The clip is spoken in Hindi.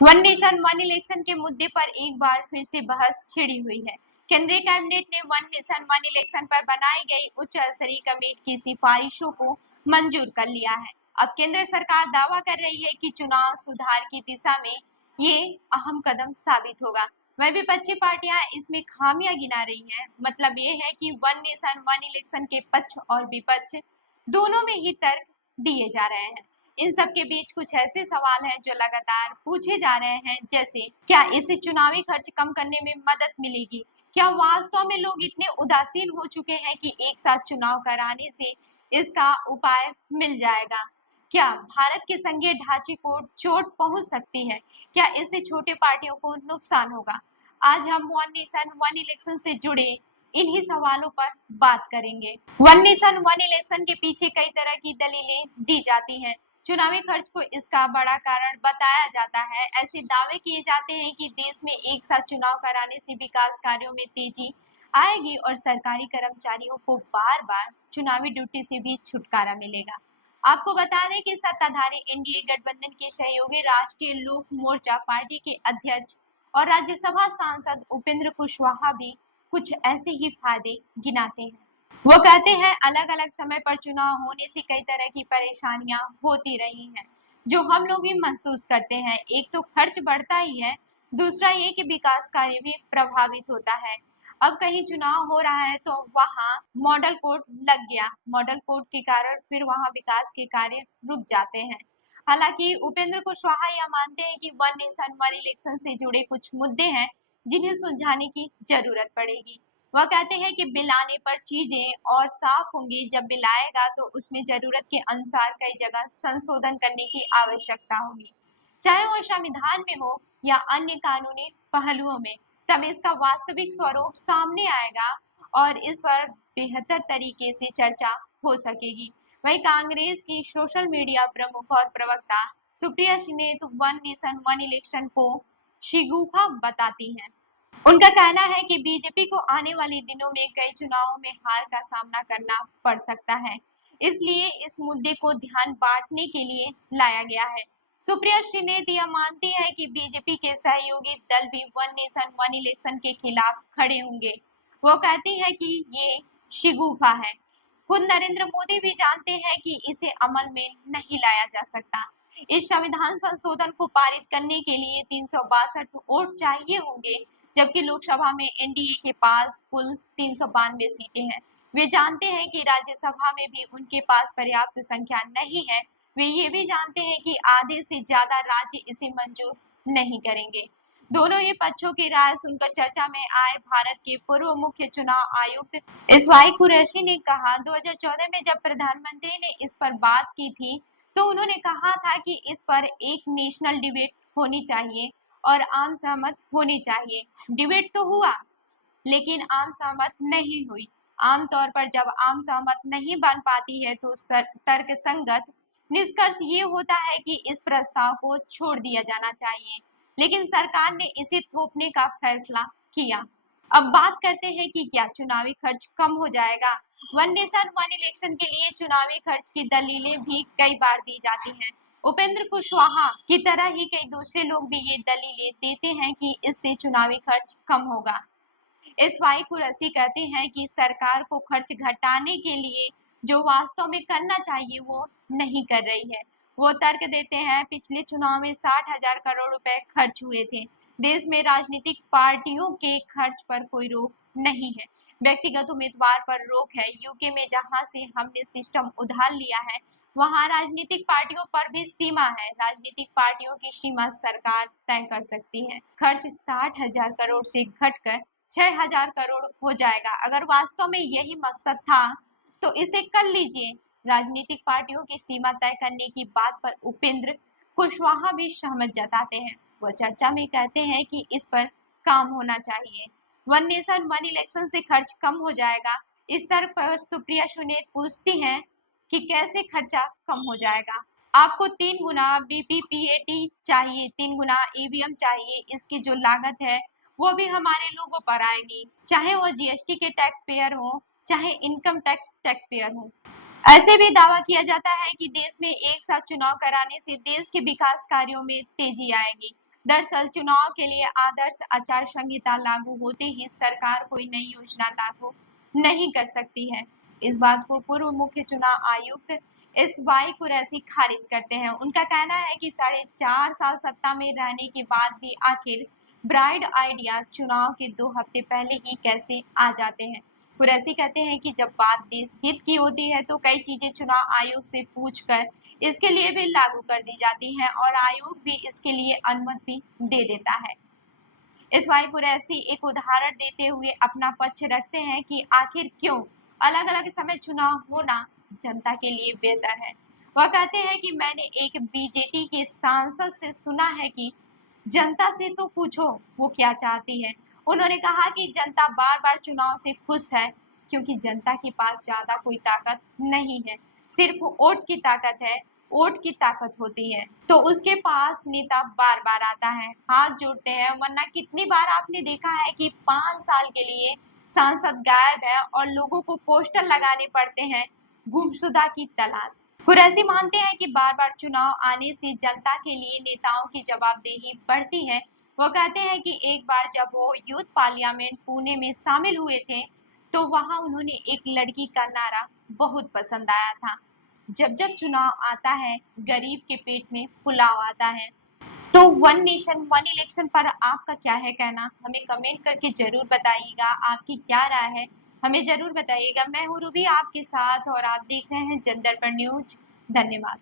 वन नेशन वन इलेक्शन के मुद्दे पर एक बार फिर से बहस छिड़ी हुई है। केंद्रीय कैबिनेट ने वन नेशन वन इलेक्शन पर बनाई गई उच्च स्तरीय कमेटी की सिफारिशों को मंजूर कर लिया है। अब केंद्र सरकार दावा कर रही है कि चुनाव सुधार की दिशा में ये अहम कदम साबित होगा। वह विपक्षी पार्टियां इसमें खामियां गिना रही हैं। मतलब ये है कि वन नेशन वन इलेक्शन के पक्ष और विपक्ष दोनों में ही तर्क दिए जा रहे हैं। इन सब के बीच कुछ ऐसे सवाल हैं जो लगातार पूछे जा रहे हैं, जैसे क्या इससे चुनावी खर्च कम करने में मदद मिलेगी? क्या वास्तव में लोग इतने उदासीन हो चुके हैं कि एक साथ चुनाव कराने से इसका उपाय मिल जाएगा? क्या भारत के संघीय ढांचे को चोट पहुंच सकती है? क्या इससे छोटे पार्टियों को नुकसान होगा? आज हम वन नेशन वन इलेक्शन से जुड़े इन्हीं सवालों पर बात करेंगे। वन नेशन वन इलेक्शन के पीछे कई तरह की दलीलें दी जाती हैं। चुनावी खर्च को इसका बड़ा कारण बताया जाता है। ऐसे दावे किए जाते हैं कि देश में एक साथ चुनाव कराने से विकास कार्यों में तेजी आएगी और सरकारी कर्मचारियों को बार बार चुनावी ड्यूटी से भी छुटकारा मिलेगा। आपको बता दें कि सत्ताधारी एनडीए गठबंधन के सहयोगी राष्ट्रीय लोक मोर्चा पार्टी के अध्यक्ष और राज्यसभा सांसद उपेंद्र कुशवाहा भी कुछ ऐसे ही फायदे गिनाते हैं। वो कहते हैं अलग अलग समय पर चुनाव होने से कई तरह की परेशानियां होती रही हैं, जो हम लोग भी महसूस करते हैं। एक तो खर्च बढ़ता ही है, दूसरा ये कि विकास कार्य भी प्रभावित होता है। अब कहीं चुनाव हो रहा है तो वहाँ मॉडल कोड लग गया, मॉडल कोड के कारण फिर वहाँ विकास के कार्य रुक जाते हैं। हालांकि उपेंद्र कुशवाहा यह मानते हैं कि वन नेशन वन इलेक्शन से जुड़े कुछ मुद्दे हैं जिन्हें सुलझाने की जरूरत पड़ेगी। वह कहते हैं कि बिल आने पर चीजें और साफ होंगी। जब बिल आएगा तो उसमें जरूरत के अनुसार कई जगह संशोधन करने की आवश्यकता होगी, चाहे वह संविधान में हो या अन्य कानूनी पहलुओं में। तब इसका वास्तविक स्वरूप सामने आएगा और इस पर बेहतर तरीके से चर्चा हो सकेगी। वही कांग्रेस की सोशल मीडिया प्रमुख और प्रवक्ता सुप्रिया सिन्हा तो वन नेशन वन इलेक्शन को शिगुफा बताती हैं। उनका कहना है कि बीजेपी को आने वाले दिनों में कई चुनावों में हार का सामना करना पड़ सकता है, इसलिए इस मुद्दे को ध्यान बांटने के लिए लाया गया है। सुप्रिया श्रीनेत यह मानती है कि बीजेपी के सहयोगी दल भी वन नेशन वन इलेक्शन के खिलाफ खड़े होंगे। वो कहती है कि ये शिगुफा है। खुद नरेंद्र मोदी भी जानते हैं कि इसे अमल में नहीं लाया जा सकता। इस संविधान संशोधन को पारित करने के लिए 362 वोट चाहिए होंगे, जबकि लोकसभा में एनडीए के पास कुल 392 सीटें हैं। वे जानते हैं कि राज्यसभा में भी उनके पास पर्याप्त संख्या नहीं है। वे ये भी जानते हैं कि आधे से ज्यादा राज्य इसे मंजूर नहीं करेंगे। दोनों ही पक्षों की राय सुनकर चर्चा में आए भारत के पूर्व मुख्य चुनाव आयुक्त एसवाई कुरैशी ने कहा, 2014 में जब प्रधानमंत्री ने इस पर बात की थी तो उन्होंने कहा था कि इस पर एक नेशनल डिबेट होनी चाहिए और आम सहमत होनी चाहिए। डिबेट तो हुआ, लेकिन आम सहमत नहीं हुई। आमतौर पर जब आम सहमत नहीं बन पाती है तो तर्क संगत निष्कर्ष ये होता है कि इस प्रस्ताव को छोड़ दिया जाना चाहिए, लेकिन सरकार ने इसे थोपने का फैसला किया। अब बात करते हैं कि क्या चुनावी खर्च कम हो जाएगा। वन नेशन वन इलेक्शन के लिए चुनावी खर्च की दलीलें भी कई बार दी जाती हैं। उपेंद्र कुशवाहा की तरह ही कई दूसरे लोग भी ये दलीलें देते हैं कि इससे चुनावी खर्च कम होगा। एसवाई कुरैशी कहते हैं कि सरकार को खर्च घटाने के लिए जो वास्तव में करना चाहिए वो नहीं कर रही है। वो तर्क देते हैं पिछले चुनाव में 60,000 करोड़ रुपए खर्च हुए थे। देश में राजनीतिक पार्टियों के खर्च पर कोई रोक नहीं है, व्यक्तिगत उम्मीदवार पर रोक है। यूके में जहां से हमने सिस्टम उधार लिया है वहां राजनीतिक पार्टियों पर भी सीमा है। राजनीतिक पार्टियों की सीमा सरकार तय कर सकती है। खर्च 60,000 करोड़ से घटकर 6,000 करोड़ हो जाएगा। अगर वास्तव में यही मकसद था तो इसे कर लीजिए। राजनीतिक पार्टियों की सीमा तय करने की बात पर उपेंद्र कुशवाहा भी सहमत जताते हैं। वो चर्चा में कहते हैं कि इस पर काम होना चाहिए। वन नेशन वन इलेक्शन से खर्च कम हो जाएगा। इस तरह पर सुप्रिया सुनेत पूछती हैं कि कैसे खर्चा कम हो जाएगा। आपको 3 गुना वीवीपीएटी चाहिए, 3 गुना ईवीएम चाहिए। इसकी जो लागत है वो भी हमारे लोगों पर आएगी, चाहे वो जीएसटी के टैक्स पेयर हो चाहे इनकम टैक्स पेयर हो। ऐसे भी दावा किया जाता है कि देश में एक साथ चुनाव कराने से देश के विकास कार्यों में तेजी आएगी। दरअसल चुनाव के लिए आदर्श आचार संहिता लागू होते ही सरकार कोई नई योजना लागू नहीं कर सकती है। इस बात को पूर्व मुख्य चुनाव आयुक्त एस.वाई. कुरैशी खारिज करते हैं। उनका कहना है कि 4.5 साल सत्ता में रहने के बाद भी आखिर ब्राइड आइडिया चुनाव के 2 हफ्ते पहले ही कैसे आ जाते हैं। कुरैशी कहते हैं कि जब बात देश हित की होती है तो कई चीजें चुनाव आयोग से पूछकर इसके लिए भी लागू कर दी जाती हैं और आयोग भी इसके लिए अनुमति भी दे देता है। एस.वाई. कुरैशी एक उदाहरण देते हुए अपना पक्ष रखते हैं कि आखिर क्यों अलग-अलग समय चुनाव होना जनता के लिए बेहतर है। वह कहते हैं कि मैंने एक बीजेटी के सांसद से सुना है कि जनता से तो पूछो वो क्या चाहती है। उन्होंने कहा कि जनता बार-बार चुनाव से खुश है क्योंकि जनता के पास ज्यादा कोई ताकत नहीं है, सिर्फ वोट की ताकत है। वोट की ताकत होती है तो उसके पास नेता बार बार आता है, हाथ जोड़ते हैं, वरना कितनी बार आपने देखा है कि 5 साल के लिए सांसद गायब है और लोगों को पोस्टर लगाने पड़ते हैं गुमशुदा की तलाश। कुरैशी मानते हैं कि बार बार चुनाव आने से जनता के लिए नेताओं की जवाबदेही बढ़ती है। वो कहते हैं कि एक बार जब वो यूथ पार्लियामेंट पुणे में शामिल हुए थे तो वहां उन्होंने एक लड़की का नारा बहुत पसंद आया था, जब जब चुनाव आता है गरीब के पेट में पुलाव आता है। तो वन नेशन वन इलेक्शन पर आपका क्या है कहना, हमें कमेंट करके जरूर बताइएगा। आपकी क्या राय है हमें जरूर बताइएगा। मैं हूँ रूबी आपके साथ और आप देख रहे हैं जनदर्पण न्यूज। धन्यवाद।